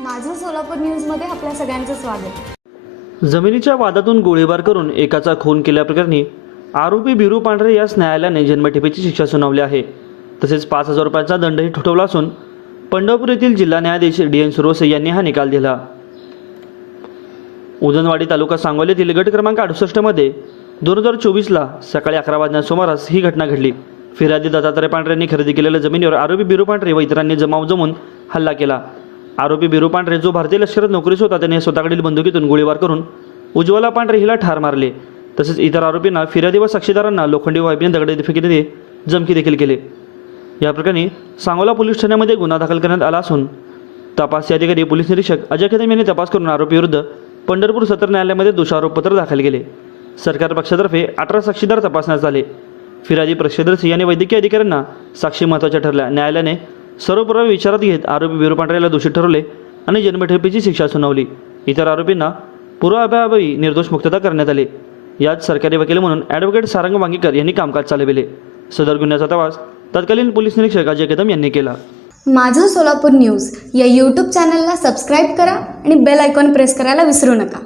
माझं सोलापूर न्यूजमध्ये आपल्या सगळ्यांचं स्वागत. जमिनीच्या वादातून गोळीबार करून एकाचा खून केल्याप्रकरणी आरोपी बिरू पांढरे यास न्यायालयाने जन्मठेपेची शिक्षा सुनावली आहे. तसेच पाच हजार रुपयाचा दंडही ठोठवला असून पंढरपूर येथील जिल्हा न्यायाधीश डी एन सुरोसे यांनी हा निकाल दिला. उदनवाडी तालुका सांगोलीतील येथील गट क्रमांक अडुसष्टमध्ये दोन हजार चोवीसला सकाळी अकरा वाजण्या सुमारास ही घटना घडली. फिर्यादी दत्तात्रय पांढरे यांनी खरेदी केलेल्या जमिनीवर आरोपी बिरू पांढरे व इतरांनी जमाव जमून हल्ला केला. आरोपी बिरू पांढरे जो भारतीय लष्करात नोकरीस होता त्याने स्वतःकडील बंदुकीतून गोळीबार करून उज्ज्वला पांढरे हिला ठार मारले. तसेच इतर आरोपींना फिर्यादी व साक्षीदारांना लोखंडी वायबीने दगडफेकीने जमकी देखील केले. या प्रकरणी सांगोला पोलीस ठाण्यामध्ये गुन्हा दाखल करण्यात आला असून तपास अधिकारी पोलीस निरीक्षक अजय कदम यांनी तपास करून आरोपीविरुद्ध पंढरपूर सत्र न्यायालयामध्ये दोषारोपपत्र दाखल केले. सरकार पक्षातर्फे अठरा साक्षीदार तपासण्यात आले. फिर्यादी सिंह यांनी वैद्यकीय अधिकाऱ्यांना साक्षी महत्त्वाच्या ठरल्या. न्यायालयाने सर्व पुरावे विचारात घेत आरोपी बिरू पांढरेला दोषी ठरवले आणि जन्मठेपीची शिक्षा सुनावली. इतर आरोपींना पुराव्याअभावी निर्दोष मुक्तता करण्यात आली. यात सरकारी वकील म्हणून ॲडव्होकेट सारंग वांगीकर यांनी कामकाज चालविले. सदर गुन्ह्याचा तपास तत्कालीन पोलीस निरीक्षक अजय कदम यांनी केला. माझं सोलापूर न्यूज या यूट्यूब चॅनलला सबस्क्राईब करा आणि बेल आयकॉन प्रेस करायला विसरू नका.